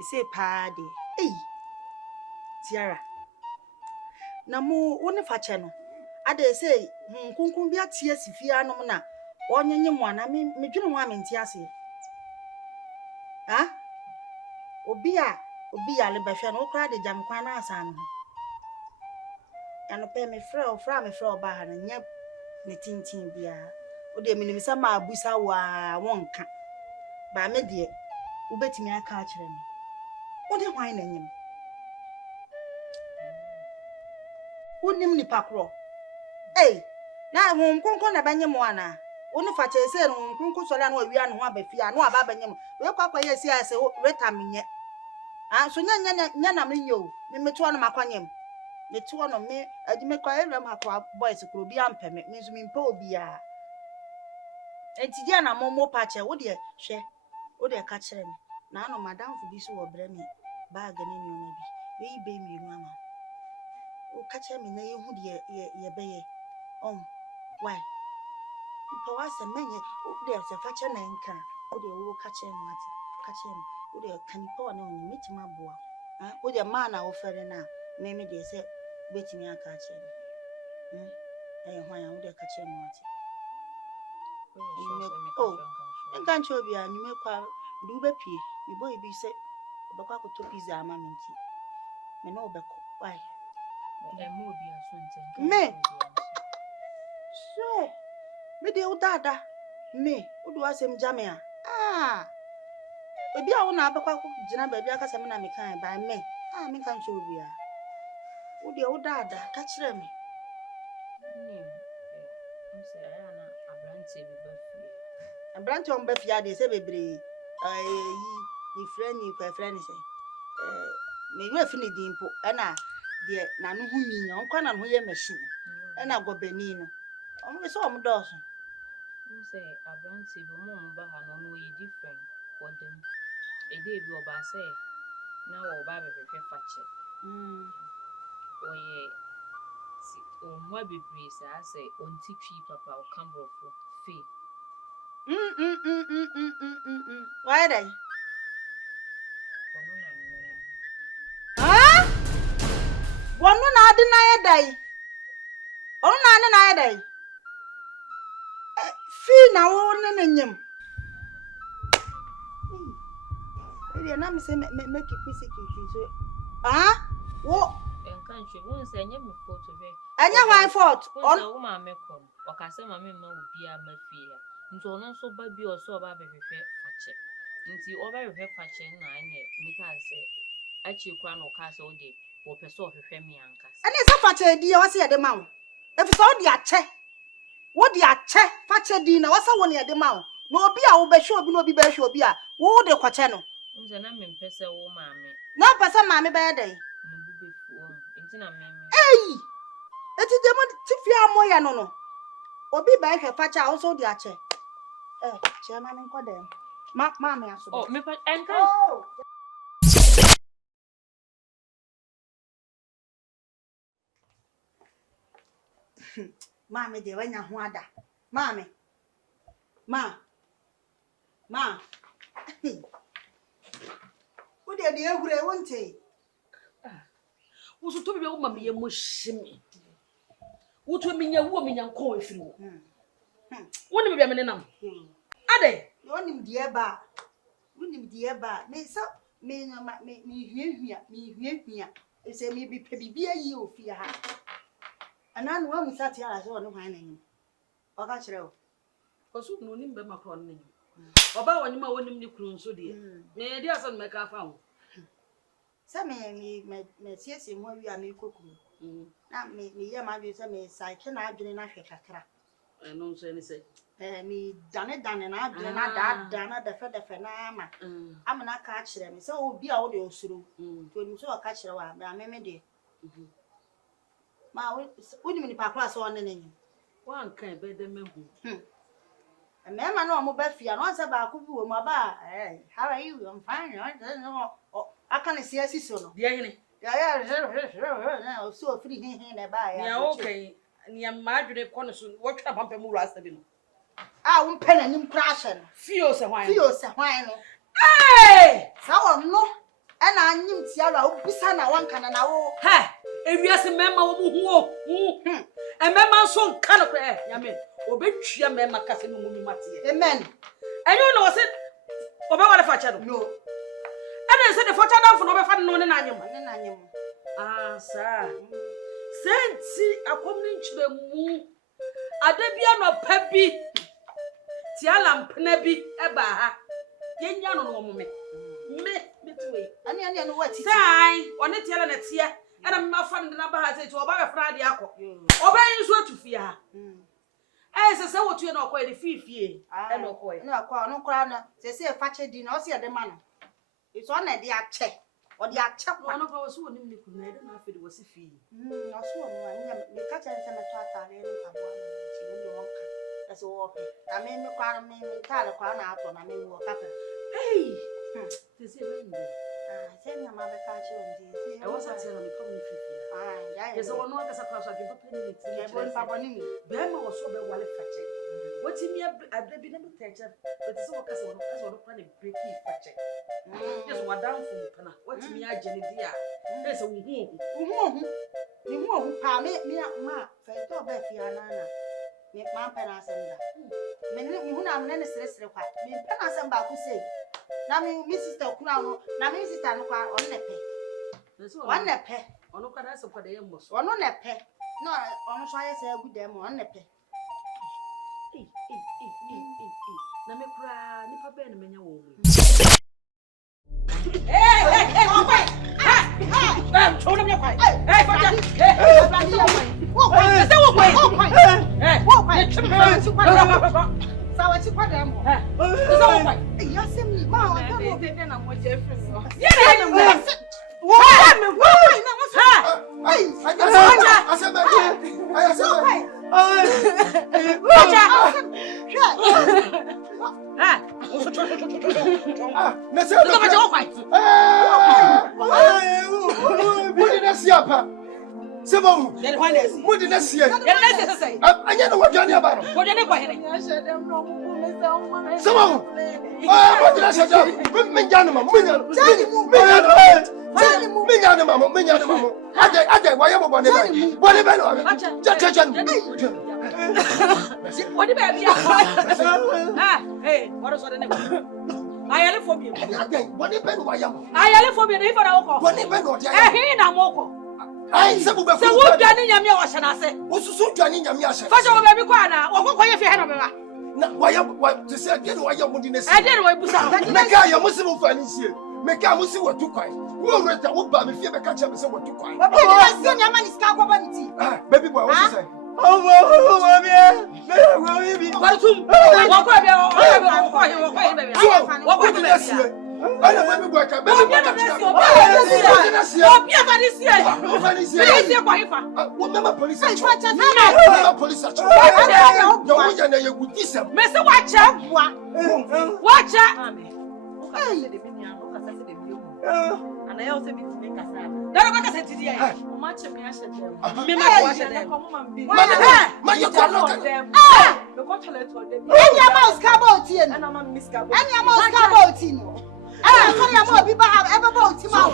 say party. Hey, Tiara. Namu, one for channel. I dare say, Kunkun be a tears if you are no na. One young one, I mean, me do one in Tiasi. Ah? Obia, Libafan, or cried the Jamquana San. And a pay me frail, from a frail bar and yep, the tintin beer. O de me some ma busa wa wonka. Ba me de, ubetimi aka akere me. O de hwan na nyim. Wonim ni pakro. Eh, na hon konkon na banyem wana. Woni fa che se no hon konkon so la no awia no ho abafia no aba banyem. We kwakwa ye si ase reta menye. Ah so nya na menyo. Me meto no makwanyem. Meto no me adime kwa ewram akwa boys kro bi ampeme. Me so me mpa obi a. Enti dia na momo pa che wo de hwe. Wo de ka kire me. Na no madam fu bi so wo bra me bag na nyoma bi. We be mi nu ama. O ka kire me na ye hu de ye beye. Why? Power se menye o de se fa kire na nka. O de wo ka kire no ati. Ka kire me. O de kan power na onyi metima boa. Ah, o de man na wo fere na me de se betimi aka kire me. Hwan ya wo de ka kire no ati. Oh, nka ncho bia nyume kwa du be pie me boy bi se obekwa ko to pizza ama me nti me no obekọ why mo bi aso nten me so me de udada me udu asem jame a obi a wo na abekwa ko gina ba bi aka se me na me kan ba me me kan ncho bia wo de udada ka kire me Abranti on be fia de se bebre yi friend ni kwa friend say me we fini dimpo na de na no hu nyi on kwa na no ye machine na gobani no on be so on do so say abranti bo mo ba ha no no yi different for them e dey bi oba say na wo ba be fache oye si o mo bebre say say on ti twi papa o kambrofo fe why dey wonu na ade na ye dai onu na ye dai fi na wo ne na nyem e na me say make it physical so wo enkan hwe won say nyem me photo be anya why fault on wo ma me kon o ka say ma me ma obi a ma fi ya nti ono so ba bi o so ba be hwehwe fache nti o ba hwehwe fache na anya me ka say achi kwa na o ka say o de wo pese o hwehwe me anka ene sa fache di o se ye de ma wo e fi so o di ache wo di ache fache di na wo sa wo ne ye de ma wo na obi a wo be hwe obi na obi be hwe obi a wo de kwache no nje na me pese wo ma me na pese ma me be ye dey no bu be fu o nti na me eti de mo ti fi amoya no obi ba hwe fache a wo so di ache chema me nko dem ma me aso oh me pa enka Mama de wanya ho ada. Mama. Ma. Wo de ehura e wonte. Wo so to bi wo mama ye mo himi. Wo to mi nya wo mi nya nko afiri wo. Wo ni bi me nenam. Ade, Wonim de eba. Me so me hwehwia. E se me bi pe bibia yi ofia ha. Anan wa musati ala so no hwan nan. O ka kire o. osu no ni mbe makro no ni. Oba woni ma wonim ni kuru nso de. Me di asan me ka fa wo. Se me siesie mo wi a me kokuru. Na me ye ma bi se me saike na adwene na hwe kakra. No nso ni se. Me dane na adwene na da na defe na ama. Amana ka kire me se obi a wo de osuro. To ni so o ka kire wa ba me de. Ma woni mi pa class on nene Wan kan be de mehu. Me ma no mo ba fia no se ba ku bi wo ma ba how are you I'm fine aka ne sia siso no De hene. ya so free na ba ya Ya okay. Ni ma adwene ko no so wo twa pampa mu rasta bi no. Wo pena nim crash no Fio se hwan no Hey! sa wo no And I knew Tiara, Pisana, one can an hour. Ha! If you ask a member who, a member so can't pray, Yamin, or be your member Catholic Mati. Amen. And you know, I said, about a father. No. And I said the father down for no fun known in animal. Ah, sir. Send see a coming to the moon. A debian of Peppy Tialam Penebi Eba. Yan no moment. Me, between. And you know what? Say, on it, tell it here. And I'm not finding the number has it to about a Friday. Obey is what to fear. As I say, what you know, quite a fee. I know quite. No crown. They say a FAKYE dinner, or see the man. It's on the check. Or the check one of us who knew you could not fit was a fee. I saw the catcher and a tata, and one. That's all. I mean, the crown, the crown out on a new work happen. Hey! This is send your mother catch you. I was at telling me, come with you. There's a one as a cross. I give a penny. Bema was so well FAKYE. What's in your baby never touch it, but it's all as one of funny breaky FAKYE. Just one down from Pana. What's me, I Jenny dear? There's a woo. You won't permit me up, ma. Felt over Fiana. Make my penas and that. Many who are necessary. Me penas and back who say. Na me sister Crown, na me sister no kwa on nepe. One nepe. Ono kwa da so kwa de yemo so. Ono nepe. No, ono so aye say good dem on nepe. Na me kura ni pa be na menya wo mu. Hey, kwai. Chona me kwai. Hey, FAKYE. Wo kwai. Say wo kwai. Wo kwai. Sawa chikwa dem. Say wo kwai. Yes, ma, I don't know if they're not much difference. Yeah, I said, "Who done in your meal?" I say, "What's so done in your meal?" First of all, baby, what are you feeling? Why to say again? Why you wouldn't say? I didn't want to say. Make a Muslim finance here. Make a Muslim what to cry. Who read the wood by me? Fear, catch up and say what to cry. Baby boy, what you say? I don't baby boy, I'm sorry, I'm more people have ever bought him out.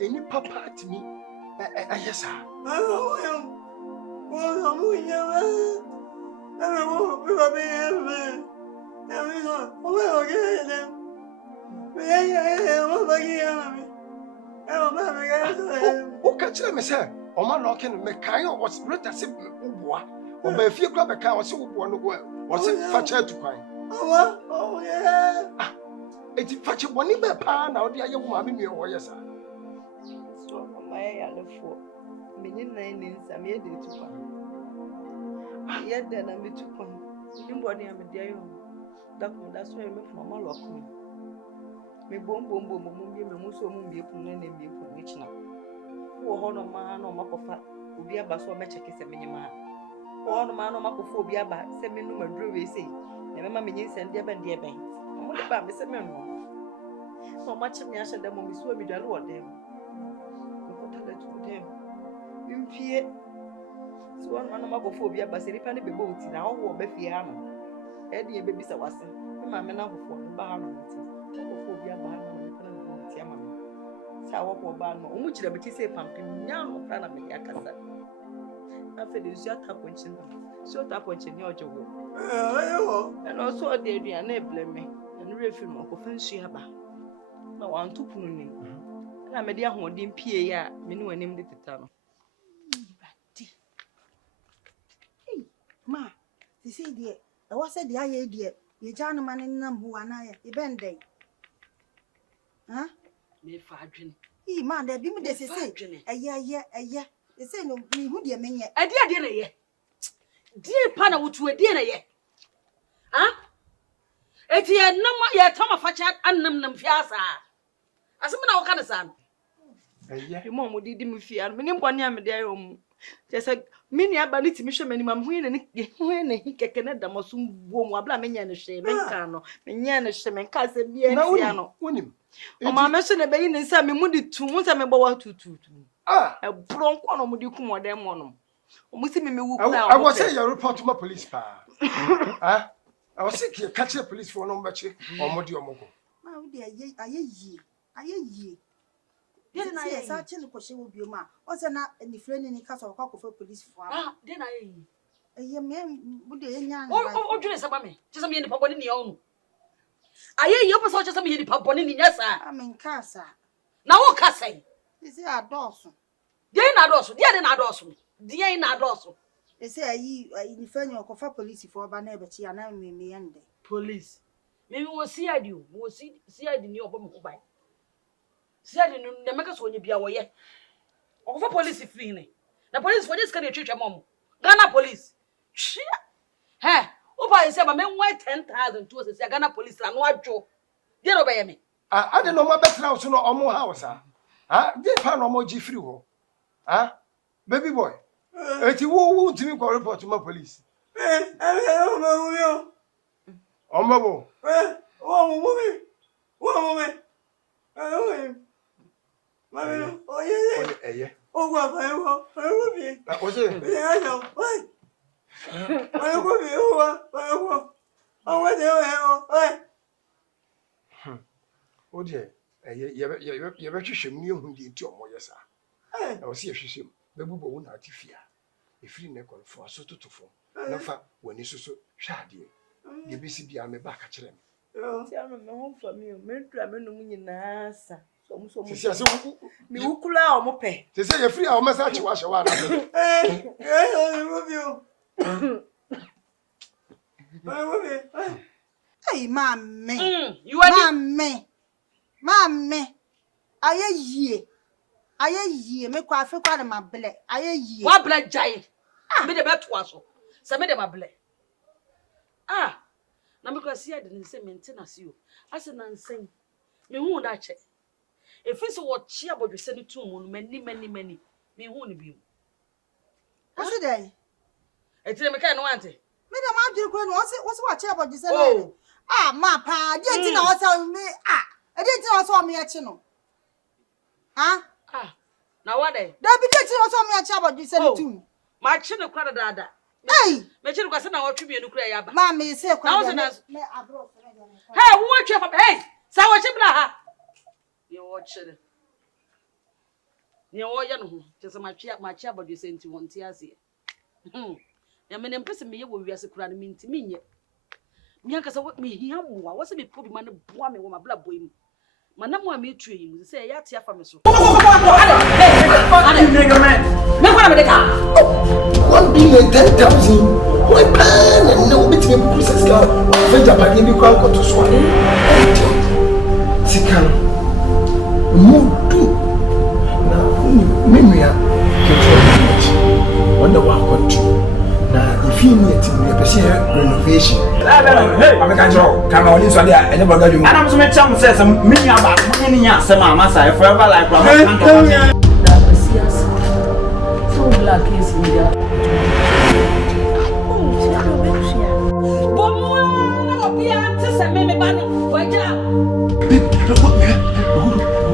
any papa to me? Yes, sir. Okay, tell me, sir. Oh, my locking me kind of was written as if or by few grab a car was so one was it FAKYE to cry? Oh, yeah. It's FAKYE one in the pan out there, young mammy, or yes, sir. for meaning 9 inches. I made it to come. Yet then I made to come. Nobody am a dear. That's why I make from my lock. Me bomb, me muso, me upon and be upon which now. Oh, honor man or mapofa, will be a basso match a kiss a minima. Oh, man or mapophobia, but send me no brewery say. Never means and dear and dear bank. What about Miss Emmanuel? So much of me, I said, the moment we do a lot them. You fear so one man of phobia, but any penny be boats in our war, Befiano. Eddie and babies are was my men of for the bar. Phobia bar, Tiaman. Sour or bar, which the Betty say pumpkin, young or Prana Mayakasa. After the shut up when your job. And also a day, and they blame me, and refuse of offense she have. No one to puni. I made young one dim Pia, Minu and him the town. Ma, you see, dear, I was said the idea, you gentleman in them who are nigh, you bend day. Huh? Me fadrin. Man, there be me, they say, a year. They say, no, me who dear men yet. A dear ye. Dear Pana would to a dear ye. Huh? It's ye no more ye Thomas Fachat and them fiasa. As a man, kind of son. Your mom would did me fear, many 1 year, dear. Just a mini abanity mission minimum when he can at the Mosum womb, blaming and shame, Mencano, Menian shame and cousin Biano. Win Oh, my mention a baby and Sammy Moody 2 months. I'm about to. Ah, a bronc one would you come or them one. I was saying you report to my police pa. Ah, I was sick here, catch the police for no match or Modi or Moko. Oh, dear, ye. Didn't I say such a question will be ma? What's not any friend in the castle of Cocoa for police for? Ah, then I. A young man would be young. Oh, dress about me. Just a minute, papa in the own. I hear your person just a minute, papa in the yes, I'm in Casa. Now, what can say? Is it a Dawson? Dear Nadoso, dear Nadoso, dear Nadoso. They say I in Fenny or for police for a neighbor, and I may end. Police. Maybe we'll see I do. We'll see I didn't know about by. See I didn't the makers when you be away. Or for police feeling. The police for this can treat your mom. Ghana police. Shit. Hey, Opa is about men white 10,000 to us. Ghana police and what Joe. Dear obey me. I don't know my better house no or more house. Ah, they found no more G free. Ah, baby boy. It's you won't me go report to my police. Oh, Mabo. Oh dear, you better show me who did your more, yes, sir. I was here, she said, Baby won't have to fear. If you never for so to form, no fat when it's so shady. The BCB, I'm back at them. Tell me home for me, Nasa. So, me ukula or mope. they say you're free, I'll message you. Wash your water. Hey, mammy. You are Mammy. I ye, make quite a my black. I ye. what black giant? Made a bet was so. Some of them are black. Ah, now because I didn't say maintenance you. I said, Nancy, me won't that check. If it's what she about to send it to many, me won't be. What's the day? It's a mechanic want it. Madam, I'm doing what's what you about to say? Oh, ah, my pa, didn't know tell me. Ah, I didn't know me at you. Huh? Ah, now what day? There be didn't know me at you about you said it too. My chin of credit dada. Hey, Machine was not what you be in Ukraine. Mammy, say, Hey, watch your hey, Sawa Chibla. You watch it. You know, just my chair, but you sent you one tears here. I mean, impressing me will be as a crowd mean to me. Yankas what me here, what's a bit put man boy me with my blood boy. My number one me tree, you say, yeah, tear from us. Hey, nigga, man. Never have a car. 1,010,000. My plan and no bit me process car. Fetch up again, you can't go to Swan. Sikan. Mudu. Now, Memoria, wonder what happened to. Now, if you need to renovation, I'm a kind of come on inside there and never got you. And I'm so much says many about many years, some massa forever like so black is in there.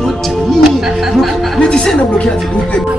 What do you mean?